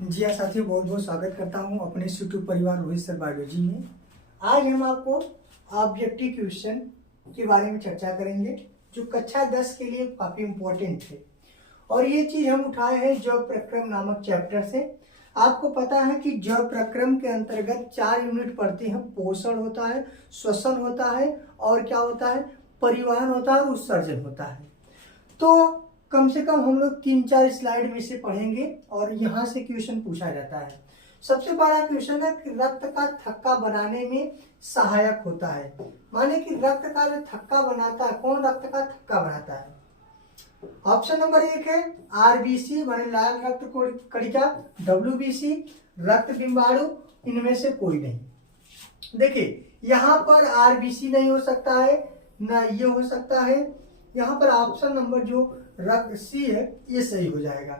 जी हाँ साथियों, बहुत बहुत स्वागत करता हूँ अपने यूट्यूब परिवार रोहित सर बायोलॉजी में। आज हम आपको ऑब्जेक्टिव क्वेश्चन के बारे में चर्चा करेंगे जो कक्षा 10 के लिए काफ़ी इम्पोर्टेंट है। और ये चीज़ हम उठाए हैं जैव प्रक्रम नामक चैप्टर से। आपको पता है कि जैव प्रक्रम के अंतर्गत 4 यूनिट पढ़ते हैं। पोषण होता है, श्वसन होता है, और क्या होता है, परिवहन होता है और उत्सर्जन होता है। तो कम से कम हम लोग 3-4 स्लाइड में से पढ़ेंगे और यहाँ से क्वेश्चन पूछा जाता है। सबसे बड़ा क्वेश्चन है कि रक्त का थक्का बनाने में सहायक होता है। माने कि रक्त का जो थक्का बनाता है, कौन रक्त का थक्का बनाता है? ऑप्शन नंबर 1 है आरबीसी माने लाल रक्त कणिका, डब्ल्यूबीसी रक्त बिंबाणु, इनमें से कोई नहीं। देखिए यहाँ पर आरबीसी नहीं हो सकता है, ना ये हो सकता है। यहाँ पर ऑप्शन नंबर जो रक्त सी है ये सही हो जाएगा,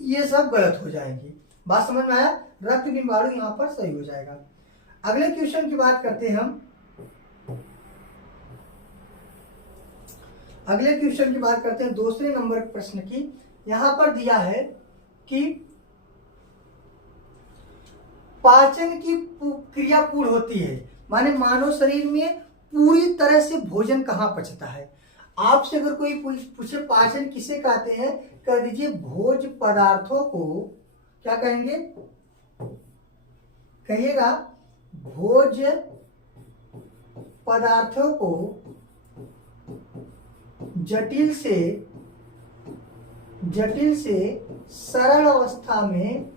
ये सब गलत हो जाएंगे। बात समझ में आया? रक्त बिंबाणु यहाँ पर सही हो जाएगा। अगले क्वेश्चन की बात करते हैं हम। अगले क्वेश्चन की बात करते हैं दूसरे नंबर प्रश्न की। यहाँ पर दिया है कि पाचन की क्रिया पूर्ण होती है, माने मानव शरीर में पूरी तरह से भोजन कहाँ पचता है। आपसे अगर कोई पूछे पाचन किसे कहते हैं, कह दीजिए भोज पदार्थों को क्या कहेंगे, कहिएगा भोज पदार्थों को जटिल से सरल अवस्था में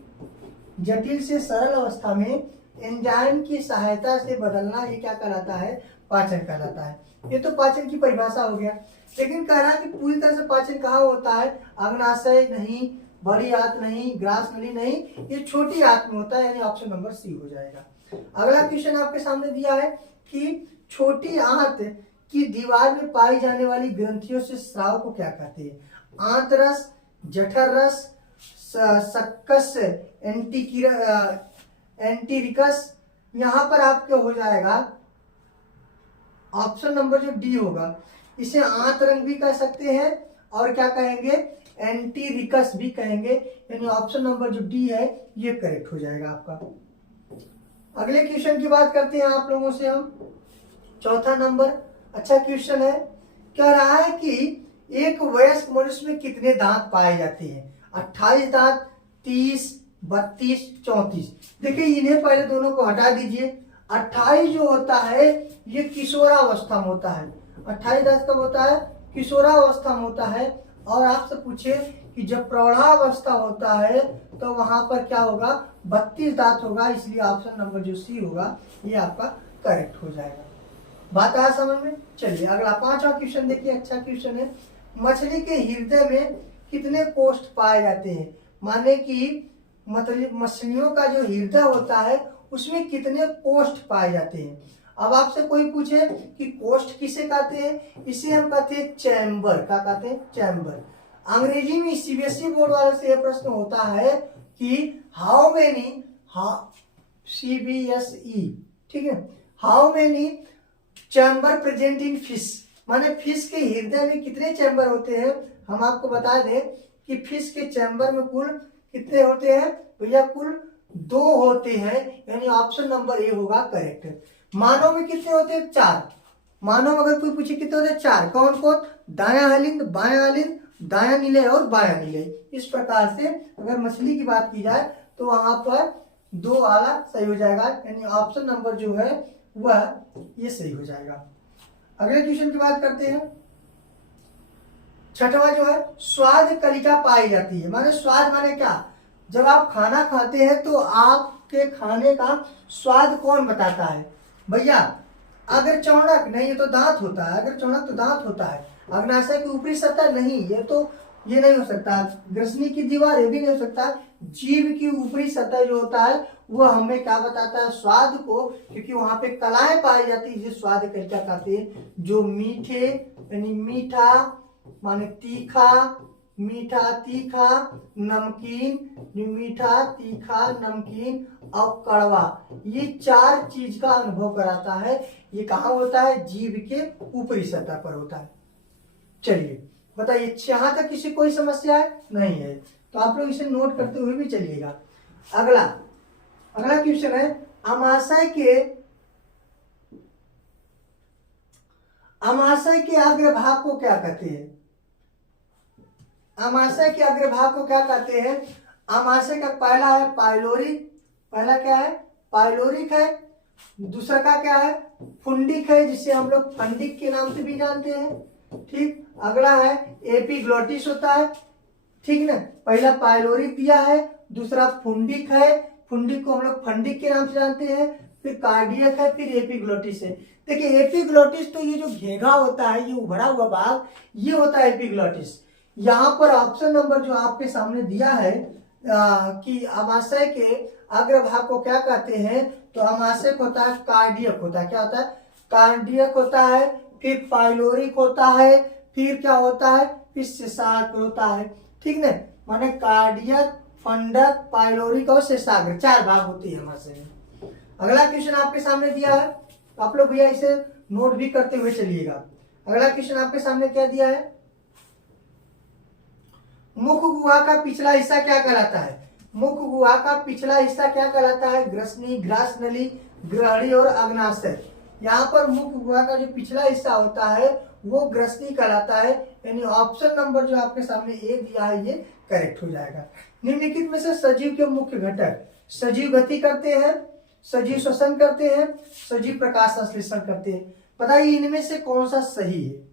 एंजाइम की सहायता से बदलना, ये क्या कहलाता है, पाचन कहलाता है। ये तो पाचन की परिभाषा हो गया। लेकिन कह रहा है कि पूरी तरह से पाचन कहाँ होता है, अग्नाशय नहीं, बड़ी आंत नहीं, ग्रास नली नहीं, ये छोटी आंत में होता है, यानी ऑप्शन नंबर सी हो जाएगा। अगला क्वेश्चन आपके सामने दिया है कि छोटी आंत की दीवार में पाई जाने वाली ग्रंथियों से स्राव को क्या कहते हैं? आंतरस, जठर रस, सक्कस, एंटीरिकस। यहाँ पर आपके हो जाएगा ऑप्शन नंबर जो डी होगा। इसे आंतरंग भी कह सकते हैं और क्या कहेंगे, एंटीरिकस भी कहेंगे, यानी ऑप्शन नंबर जो डी है ये करेक्ट हो जाएगा आपका। अगले क्वेश्चन की बात करते हैं आप लोगों से हम। चौथा नंबर अच्छा क्वेश्चन है। कह रहा है कि एक वयस्क मनुष्य में कितने दांत पाए जाते हैं? 28 दांत, 30, 32, 34। देखिए इन्हें पहले दोनों को हटा दीजिए। 28 जो होता है ये किशोरावस्था में होता है। 28 दांत कब होता है? किशोरावस्था में होता है। और आपसे पूछे कि जब प्रौढ़ावस्था होता है तो वहां पर क्या होगा, 32 दांत होगा। इसलिए ऑप्शन नंबर जो सी होगा ये आपका करेक्ट हो जाएगा। बात आया समझ में? चलिए अगला 5वां क्वेश्चन देखिए, अच्छा क्वेश्चन है। मछली के हृदय में कितने कोष्ठ पाए जाते हैं? माने कि मतलब मछलियों का जो हृदय होता है उसमें कितने कोष्ठ पाए जाते हैं। अब आपसे कोई पूछे कि कोष्ठ किसे कहते हैं, इसे हम कहते हैं चैम्बर। क्या कहते हैं? चैम्बर। अंग्रेजी में सीबीएसई बोर्ड वाले से यह प्रश्न होता है कि हाउ मेनी, सीबीएसई, ठीक है, how many chamber present in fish, माने फिश के हृदय में कितने चैम्बर होते हैं। हम आपको बता दें कि फिश के चैम्बर में कुल कितने होते हैं भैया, कुल 2 होते हैं, यानी ऑप्शन नंबर ए होगा करेक्ट। मानव में कितने होते हैं? 4। मानव अगर कोई पूछे कितने होते हैं? 4। कौन कौन? दायां हलिंद, बायां हलिंद, दायां निलय और बायां निलय। इस प्रकार से अगर मछली की बात की जाए तो वहां पर 2 वाला सही हो जाएगा, यानी ऑप्शन नंबर जो है वह ये सही हो जाएगा। अगले क्वेश्चन की बात करते हैं। छठवां जो है, स्वाद कलिका पाई जाती है। माने स्वाद माने क्या, जब आप खाना खाते हैं तो आपके खाने का स्वाद कौन बताता है भैया? अगर चौड़क नहीं, ये तो दांत होता है। अगर चौड़क तो दांत होता है। अग्नाशय की ऊपरी सतह नहीं, ये नहीं हो सकता। ग्रसनी की दीवार, ये भी नहीं हो सकता। जीभ की ऊपरी सतह जो होता है वह हमें क्या बताता है, स्वाद को, क्योंकि वहां पे कलाएं पाई जाती है जिसे स्वाद कलिका कहते हैं। जो मीठे यानी मीठा माने तीखा, मीठा तीखा, नमकीन, मीठा तीखा नमकीन और कड़वा, ये 4 चीज का अनुभव कराता है। ये कहाँ होता है? जीभ के ऊपरी सतह पर होता है। चलिए बताइए यहाँ तक किसी कोई समस्या है? नहीं है। तो आप लोग इसे नोट करते हुए भी चलिएगा। अगला क्वेश्चन है, अमाशय के अग्रभाग को क्या कहते हैं? अमाशय के अग्रभाग को क्या कहते हैं? अमाशय का पहला है पाइलोरिक, पहला क्या है? पाइलोरिक है। दूसरा का क्या है? फुंडिक है, जिसे हम लोग फंडिक के नाम से भी जानते हैं। ठीक। अगला है एपिग्लोटिस होता है। ठीक ना, पहला पाइलोरिक दिया है, दूसरा फुंडिक है, फुंडिक को हम लोग फंडिक के नाम से जानते हैं, फिर कार्डियक है, फिर एपिग्लोटिस है। देखिए एपिग्लोटिस तो ये जो घेघा होता है, ये उभरा हुआ भाग, ये होता है एपिग्लोटिस। यहाँ पर ऑप्शन नंबर जो आपके सामने दिया है कि अमाशय के अग्रभाग को क्या कहते हैं, तो अमाशय होता है कार्डियक होता है। क्या होता है? कार्डियक होता है, फिर पाइलोरिक होता है, फिर क्या होता है? फिर शेषाग्र होता है। ठीक ना, माने कार्डियक, फंडक, पाइलोरिक और शेषाग्र, 4 भाग होती है अमाशय में। अगला क्वेश्चन आपके सामने दिया है, आप लोग भैया इसे नोट भी करते हुए चलिएगा। अगला क्वेश्चन आपके सामने क्या दिया है? मुख गुहा का पिछला हिस्सा क्या कहलाता है? मुख गुहा का पिछला हिस्सा क्या कहलाता है? ग्रसनी, ग्रासनली, ग्रहणी और अग्नाशय। यहाँ पर मुख गुहा का जो पिछला हिस्सा होता है वो ग्रसनी कहलाता है। यानी ऑप्शन नंबर जो आपके सामने ए दिया है ये करेक्ट हो जाएगा। निम्नलिखित में से सजीव के मुख्य घटक, सजीव गति करते हैं, सजीव श्वसन करते हैं, सजीव प्रकाश संश्लेषण करते हैं। बताइए इनमें से कौन सा सही है?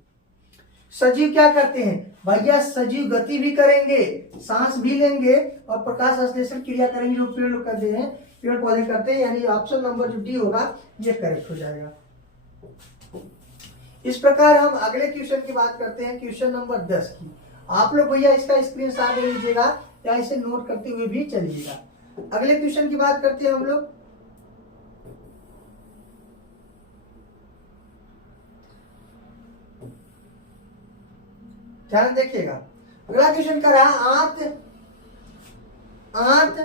सजीव क्या करते हैं भैया? सजीव गति भी करेंगे, सांस भी लेंगे और प्रकाश संश्लेषण क्रिया करेंगे, जो पेड़ लोग करते हैं, पेड़ पौधे करते हैं। यानी ऑप्शन नंबर जो डी होगा ये करेक्ट हो जाएगा। इस प्रकार हम अगले क्वेश्चन की बात करते हैं, क्वेश्चन नंबर 10 की। आप लोग भैया इसका स्क्रीनशॉट ले लीजिएगा या इसे नोट करते हुए भी चलिएगा। अगले क्वेश्चन की बात करते हैं हम लोग। ध्यान देखिएगा, अगला क्वेश्चन कर रहा, आंत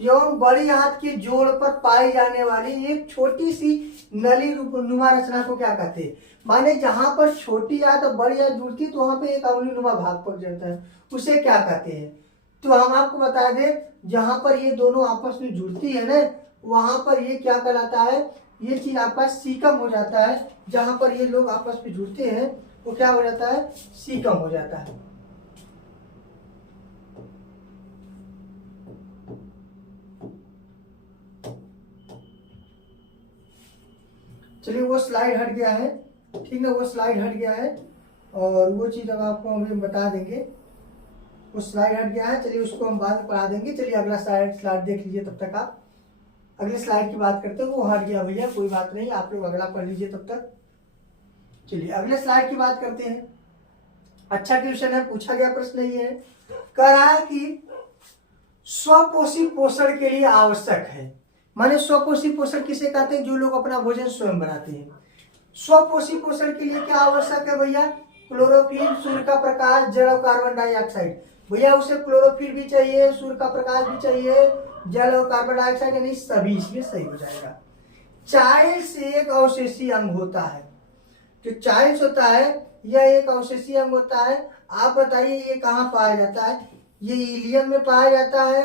एवं बड़ी आंत के जोड़ पर पाई जाने वाली एक छोटी सी नली नुमा रचना को क्या कहते हैं? माने जहां पर छोटी आंत और बड़ी आंत जुड़ती तो वहां पे एक अवली नुमा भाग पड़ जाता है, उसे क्या कहते हैं? तो हम आपको बता दें, जहां पर ये दोनों आपस में जुड़ती है ना, वहां पर ये क्या कहलाता है? ये चीज आपका सीकम हो जाता है। जहां पर ये लोग आपस में जुड़ते हैं वो क्या हो जाता है? सीकम हो जाता है। चलिए वो स्लाइड हट गया है, ठीक है, वो स्लाइड हट गया है और वो चीज अब आपको हम बता देंगे। वो स्लाइड हट गया है, चलिए उसको हम बाद में पढ़ा देंगे। चलिए अगला स्लाइड देख लीजिए, तब तक आप अगले स्लाइड की बात करते हैं। वो हट गया भैया, कोई बात नहीं, आप लोग अगला पढ़ लीजिए तब तक। चलिए अगले स्लाइड की बात करते हैं। अच्छा क्वेश्चन है, पूछा गया प्रश्न ये है, कह रहा है कि स्वपोषी पोषण के लिए आवश्यक है। माने स्वपोषी पोषण किसे कहते हैं? जो लोग अपना भोजन स्वयं बनाते हैं। स्वपोषी पोषण के लिए क्या आवश्यक है भैया? क्लोरोफिल, सूर्य का प्रकाश, जल और कार्बन डाइऑक्साइड। भैया उसे क्लोरोफिल भी चाहिए, सूर्य का प्रकाश भी चाहिए, जल और कार्बन डाइऑक्साइड, यानी सभी इसमें सही हो जाएगा। चाइल्ड्स एक अवशेषी अंग होता है। जो चाइल्ड्स होता है यह एक अवशेषी अंग होता है। आप बताइए ये कहाँ पाया जाता है? ये इलियम में पाया जाता है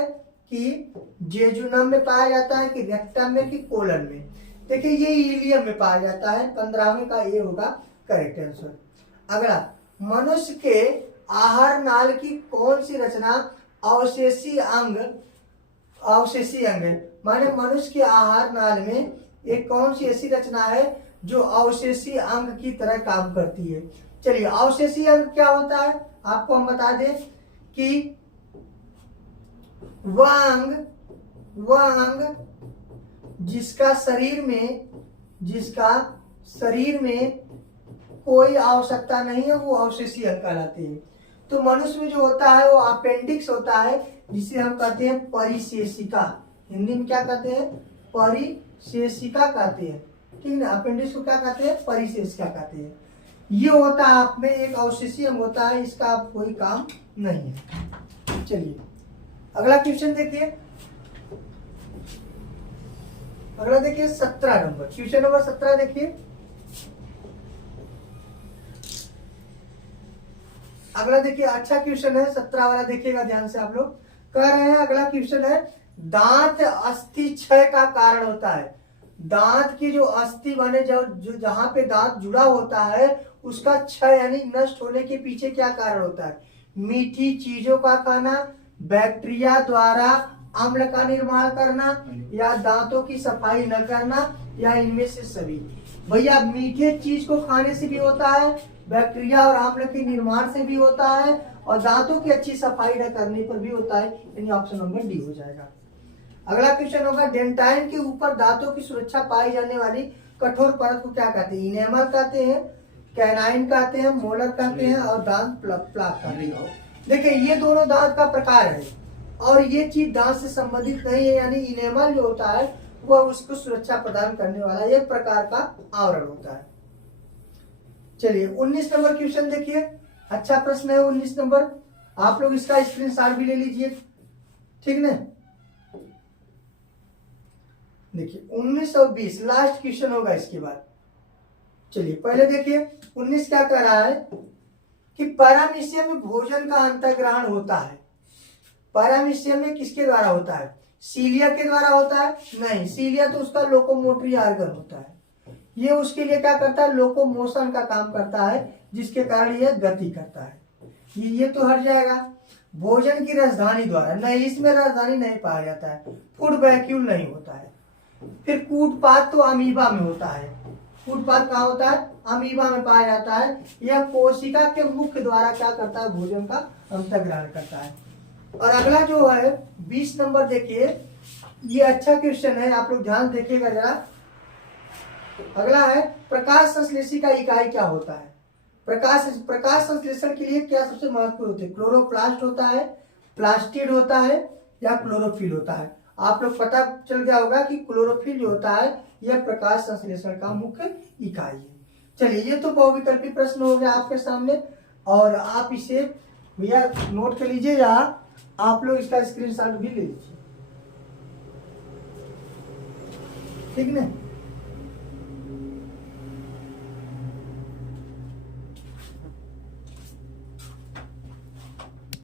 कि जेजुनम में पाया जाता है कि रेक्टम में कि कोलन में? देखिए ये इलियम में पाया जाता है, 15वें का ए होगा करेक्ट आंसर। अगला, मनुष्य के आहार नाल की कौन सी रचना अवशेषी अंग है? माने मनुष्य के आहार नाल में एक कौन सी ऐसी रचना है जो अवशेषी अंग की तरह काम करती है? चलिए अवशेषी अंग क्या होता है आपको हम बता दें कि वह अंग जिसका शरीर में कोई आवश्यकता नहीं है वो अवशेषी अंग कहलाते हैं। तो मनुष्य में जो होता है वो अपेंडिक्स होता है, जिसे हम कहते हैं परिशेषिका। हिंदी में क्या कहते हैं? परिशेषिका कहते हैं, ठीक है ना। अपेंडिक्स को क्या कहते हैं? परिशेषिका कहते हैं। ये होता है आप में एक अवशेषी अंग होता है, इसका कोई काम नहीं है। चलिए अगला क्वेश्चन देखिए, अगला देखिए 17 नंबर, क्वेश्चन नंबर 17 देखिए। अगला देखिए, अच्छा क्वेश्चन है 17 वाला, देखिएगा ध्यान से आप लोग। कह रहे हैं अगला क्वेश्चन है, दांत अस्थि क्षय का कारण होता है। दांत की जो अस्थि बने जो जहां पे दांत जुड़ा होता है उसका क्षय यानी नष्ट होने के पीछे क्या कारण होता है? मीठी चीजों का खाना, बैक्टीरिया द्वारा अम्ल का निर्माण करना, या दांतों की सफाई न करना, या इनमें से सभी। भैया मीठे चीज को खाने से भी होता है, बैक्टीरिया और अम्ल के निर्माण से भी होता है, और दांतों की अच्छी सफाई न करने पर भी होता है, यानी ऑप्शन नंबर डी हो जाएगा। अगला क्वेश्चन होगा, डेंटाइन के ऊपर दांतों की सुरक्षा पाई जाने वाली कठोर परत को क्या कहते हैं? इनेमल कहते हैं, कैनाइन कहते हैं, मोलर कहते हैं, और दांत प्लाक कहते हैं। देखिए ये दोनों दांत का प्रकार है, और ये चीज दांत से संबंधित नहीं है, यानी इनेमल जो होता है वह उसको सुरक्षा प्रदान करने वाला एक प्रकार का आवरण होता है। चलिए 19 नंबर क्वेश्चन देखिए, अच्छा प्रश्न है 19 नंबर, आप लोग इसका स्क्रीनशॉट भी ले लीजिए, ठीक ना। देखिए 19 और 20 लास्ट क्वेश्चन होगा इसके बाद। चलिए पहले देखिए 19 क्या कह रहा है कि पैरामीशियम में भोजन का अंतर्ग्रहण होता है। पैरामीशियम में किसके द्वारा होता है? सीलिया के द्वारा होता है? नहीं, सीलिया तो उसका लोकोमोटरी ऑर्गन होता है, ये उसके लिए क्या करता है? लोकोमोशन का काम करता है, जिसके कारण यह गति करता है। ये तो हट जाएगा। भोजन की राजधानी द्वारा, नहीं इसमें राजधानी नहीं पाया जाता है, फूड वैक्यूल नहीं होता है। फिर कूटपाद तो अमीबा में होता है, कूटपाद कहाँ होता है? अमीबा में पाया जाता है। यह कोशिका के मुख द्वारा क्या करता है? भोजन का अंतर्ग्रहण करता है। और अगला जो है 20 नंबर देखिए, ये अच्छा क्वेश्चन है, आप लोग ध्यान देखिएगा जरा। अगला है, प्रकाश संश्लेषी का इकाई क्या होता है? प्रकाश संश्लेषण के लिए क्या सबसे महत्वपूर्ण होते हैं? क्लोरोप्लास्ट होता है, प्लास्टिड होता है, या क्लोरोफिल होता है? आप लोग पता चल गया होगा कि क्लोरोफिल जो होता है यह प्रकाश संश्लेषण का मुख्य इकाई है। चलिए ये तो बहुविकल्पी प्रश्न हो गया आपके सामने, और आप इसे भैया नोट कर लीजिए, या आप लोग इसका स्क्रीनशॉट भी ले लीजिए, ठीक ना।